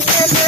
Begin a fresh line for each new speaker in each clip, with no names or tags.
Thank you.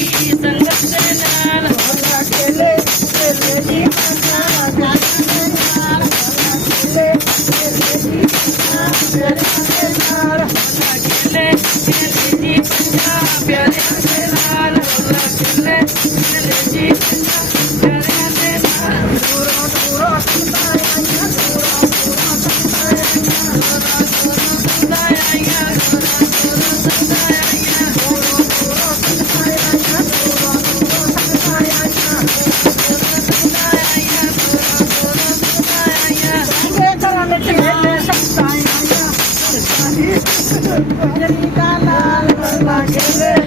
Yeah. I'm gonna make it.